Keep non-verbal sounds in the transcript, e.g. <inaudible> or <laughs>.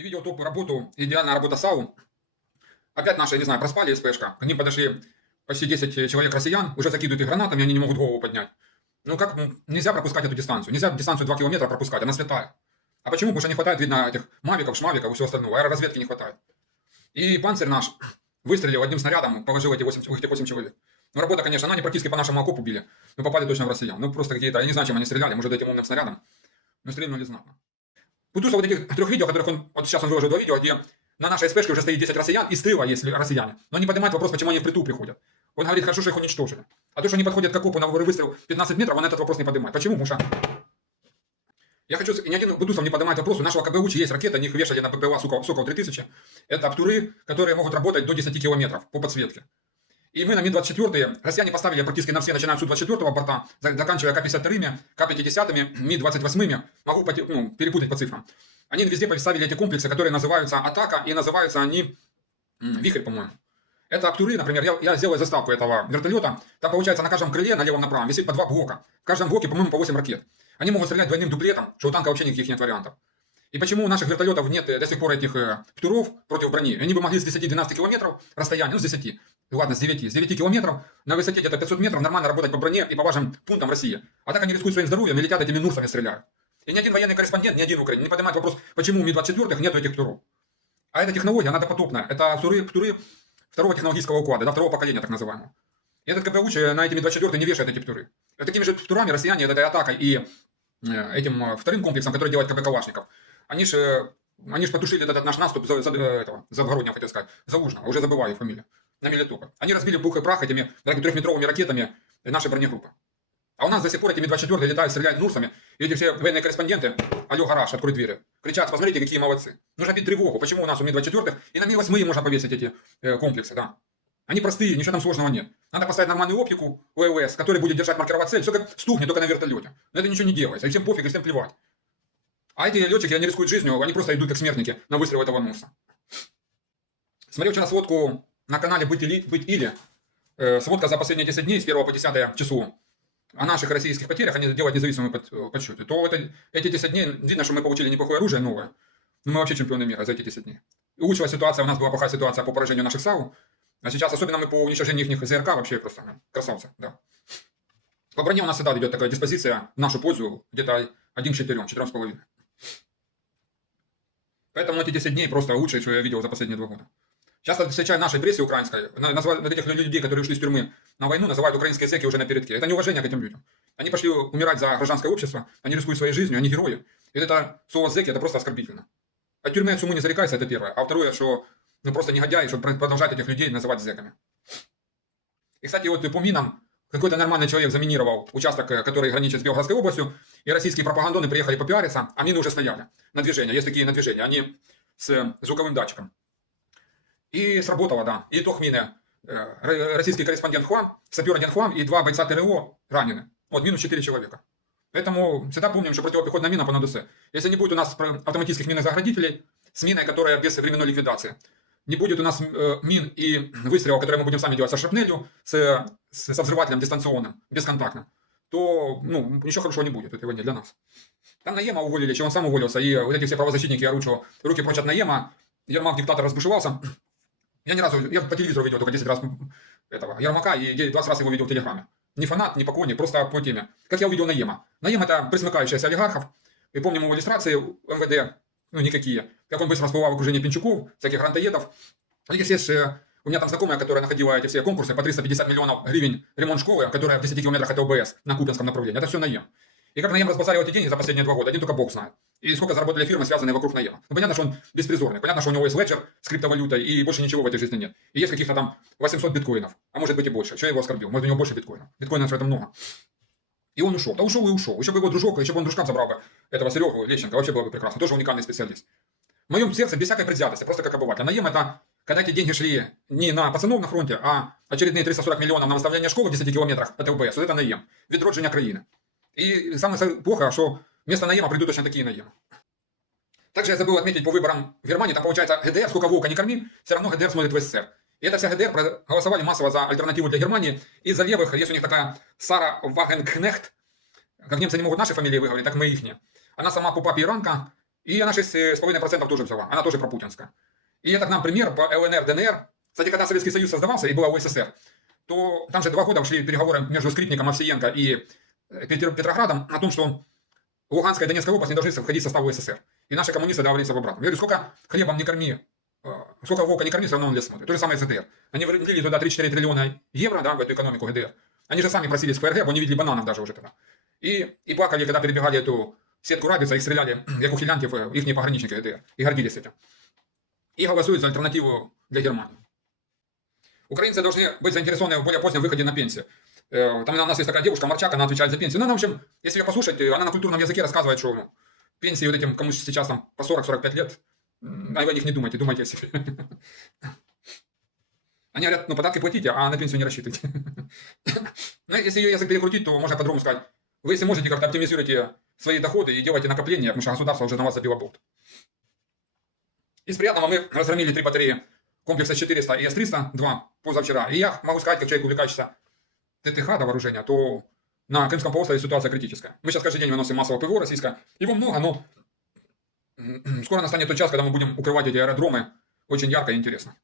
и видел топ работу, идеальная работа САУ. Опять наши, не знаю, проспали СПшка. К ним подошли почти 10 человек россиян, уже закидывают их гранатами, они не могут голову поднять. Ну как, нельзя пропускать эту дистанцию. Нельзя дистанцию 2 километра пропускать, она святая. А почему? Потому что не хватает, видно, этих мавиков, шмавиков и всего остального. Аэроразведки не хватает. И панцирь наш выстрелил одним снарядом, положил эти 8, этих 8 человек. Ну, работа, конечно, она не практически по нашему окопу били. Но попали точно в россиян. Ну, просто какие-то, я не знаю, чем они стреляли, может, этим умным снарядом. Но стрельнули знатно. Путуса вот этих трех видео, которых он, вот сейчас он выложил два видео, где на нашей СПшке уже стоит 10 россиян, и с есть россияне. Но не поднимает вопрос, почему они в притул приходят. Он говорит, хорошо, что их уничтожили. А то, что они подходят к окопу на выстрел 15 метров, он этот вопрос не поднимает. Почему? Потому что я хочу, ни один Бутусов не поднимает вопрос, у нашего КБУЧ есть ракета, они их вешали на Сокол, Сокол 3000. Это Аптуры, которые могут работать до 10 километров по подсветке. И мы на Ми-24, россияне поставили практически на все, начиная с Су-24 борта, заканчивая К-52, К-50, Ми-28, могу ну, перепутать по цифрам. Они везде поставили эти комплексы, которые называются «Атака», и называются они «Вихрь», по-моему. Это Аптуры, например, я, я сделаю заставку этого вертолета. Там получается на каждом крыле, на левом направо, висит по два блока. В каждом блоке, по-моему, по 8 ракет. Они могут стрелять двойным дуплетом, что у танка вообще никаких нет вариантов. И почему у наших вертолетов нет до сих пор этих э, птуров против брони? Они бы могли с 10-12 километров расстояния, ну с 10, ладно, с 9, с 9 километров, на высоте где-то 500 метров нормально работать по броне и по важным пунктам России. А так они рискуют своим здоровьем и летят этими нурсами стреляют. И ни один военный корреспондент, ни один в Украине не поднимает вопрос, почему у Ми-24 нет этих птуров. А эта технология, она допотопная. Это птуры, птуры второго технологического уклада, да, второго поколения так называемого. И этот КПУЧ на эти Ми-24 не вешает эти птуры. И такими же птурами россияне этой атакой и э, этим э, вторым комплексом, который делает КП Калашников, они же они же потушили этот наш наступ за, за, этого, за Завгороднего, хотел сказать, за Ужного, уже забываю фамилию, на Мелитополь. Они разбили пух и прах этими трехметровыми ракетами нашей бронегруппы. А у нас до сих пор эти Ми-24 летают, стреляют нурсами, и эти все военные корреспонденты, алло, гараж, открой двери, кричат, посмотрите, какие молодцы. Нужно бить тревогу, почему у нас у Ми-24 и на Ми-8 можно повесить эти э, комплексы, да. Они простые, ничего там сложного нет. Надо поставить нормальную оптику ОЛС, который будет держать маркировать цель, все как стухнет, только на вертолете. Но это ничего не делается, и всем пофиг, и всем плевать. А эти летчики, они рискуют жизнью, они просто идут как смертники на выстрел этого носа. Смотрел вчера сводку на канале «Быть или», «Быть или». Э, сводка за последние 10 дней, с 1 по 10 число. О наших российских потерях, они делают независимые под, э, подсчеты. То это, эти 10 дней, видно, что мы получили неплохое оружие новое. Но мы вообще чемпионы мира за эти 10 дней. Улучшилась ситуация, у нас была плохая ситуация по поражению наших САУ. А сейчас, особенно мы по уничтожению их ЗРК, вообще просто красавцы, да. По броне у нас всегда идет такая диспозиция в нашу пользу, где-то 1 к 4, 4,5. Поэтому эти 10 дней просто лучшее, что я видел за последние два года. Часто встречаю в нашей прессе украинской, называют этих людей, которые ушли из тюрьмы на войну, называют украинские зэки уже на передке. Это неуважение к этим людям. Они пошли умирать за гражданское общество, они рискуют своей жизнью, они герои. И это слово зэки, это просто оскорбительно. От тюрьмы от суммы не зарекайся, это первое. А второе, что ну, просто негодяи, чтобы продолжать этих людей называть зэками. И, кстати, вот по минам какой-то нормальный человек заминировал участок, э, который граничит с Белгородской областью, и российские пропагандоны приехали попиариться, а мины уже стояли на движение. Есть такие на движение, они с звуковым датчиком. И сработало, да. И итог мины. Э, российский корреспондент Хуан, сапер один Хуан и два бойца ТРО ранены. Вот минус 4 человека. Поэтому всегда помним, что противопехотная мина по НДС. Если не будет у нас автоматических минозаградителей с миной, которая без временной ликвидации, не будет у нас э, мин и выстрелов, которые мы будем сами делать со шрапнелью, с, с, со взрывателем дистанционным, бесконтактно, то ну, ничего хорошего не будет этой войне для нас. Там Наема уволили, че он сам уволился, и вот эти все правозащитники орут, что руки прочь от Наема, Ермак диктатор разбушевался. Я ни разу, я по телевизору видел только 10 раз этого Ермака и 20 раз его видел в телеграме. Не фанат, не поклонник, просто по теме. Как я увидел Наема. Наем это присмыкающийся олигархов. И помним его иллюстрации МВД, ну никакие. Как он быстро всплывал в окружении Пинчуков, всяких грантоедов. Есть, есть у меня там знакомая, которая находила эти все конкурсы по 350 миллионов гривен ремонт школы, которая в 10 километрах от ОБС на Купинском направлении. Это все наем. И как Наем разбазарил эти деньги за последние два года, один только Бог знает. И сколько заработали фирмы, связанные вокруг Наема. Ну, понятно, что он беспризорный. Понятно, что у него есть леджер с криптовалютой, и больше ничего в этой жизни нет. И есть каких-то там 800 биткоинов, а может быть и больше. Что я его оскорбил? Может, у него больше биткоинов. Биткоинов это много. И он ушел. Да ушел и ушел. Еще бы его дружок, еще бы он дружкам забрал бы этого Серегу Лещенко. Вообще было бы прекрасно. Тоже уникальный специалист. В моем сердце без всякой предвзятости, просто как обыватель. Наем это, когда эти деньги шли не на пацанов на фронте, а очередные 340 миллионов на восстановление школы в 10 километрах от ЛБС. Вот это наем. Відродження країни. И самое плохо, что вместо наема придут точно такие наемы. Также я забыл отметить по выборам в Германии, там получается ГДР, сколько волка не корми, все равно ГДР смотрит в СССР. И это вся ГДР проголосовали массово за альтернативу для Германии. И за левых, есть у них такая Сара Вагенкнехт, как немцы не могут наши фамилии выговорить, так мы их. Она сама по папе иранка, И она 6,5% тоже взяла. Она тоже пропутинская. И это к нам пример по ЛНР, ДНР. Кстати, когда Советский Союз создавался и была УССР, то там же два года шли переговоры между Скрипником, Овсиенко и э, Петроградом о том, что Луганская и Донецкая область не должны входить в состав УССР. И наши коммунисты договорились об обратном. Я говорю, сколько хлебом не корми, э, сколько волка не корми, все равно он лес смотрит. То же самое с ГДР. Они влили туда 3-4 триллиона евро, да, в эту экономику ГДР. Они же сами просились в ФРГ, бо не видели бананов даже уже тогда. И, и плакали, когда перебегали эту сетку рабица, их стреляли, как ухилянтов, их пограничники ГДР. И гордились этим. И голосуют за альтернативу для Германии. Украинцы должны быть заинтересованы в более позднем выходе на пенсию. Э, там у нас есть такая девушка, Марчак, она отвечает за пенсию. Ну, она, в общем, если ее послушать, она на культурном языке рассказывает, что ну, пенсии вот этим, кому сейчас там по 40-45 лет, а вы о них не думайте, думайте о себе. <laughs> Они говорят, ну, податки платите, а на пенсию не рассчитывайте. Но <laughs> ну, если ее язык перекрутить, то можно по-другому сказать. Вы, если можете, как-то оптимизируйте свои доходы и делайте накопления, потому что государство уже на вас забило болт. Из приятного мы разгромили три батареи комплекса 400 и С-300, два позавчера. И я могу сказать, как человек, увлекающийся ТТХ до вооружения, то на Крымском полуострове ситуация критическая. Мы сейчас каждый день выносим массово ПВО российское. Его много, но скоро настанет тот час, когда мы будем укрывать эти аэродромы очень ярко и интересно.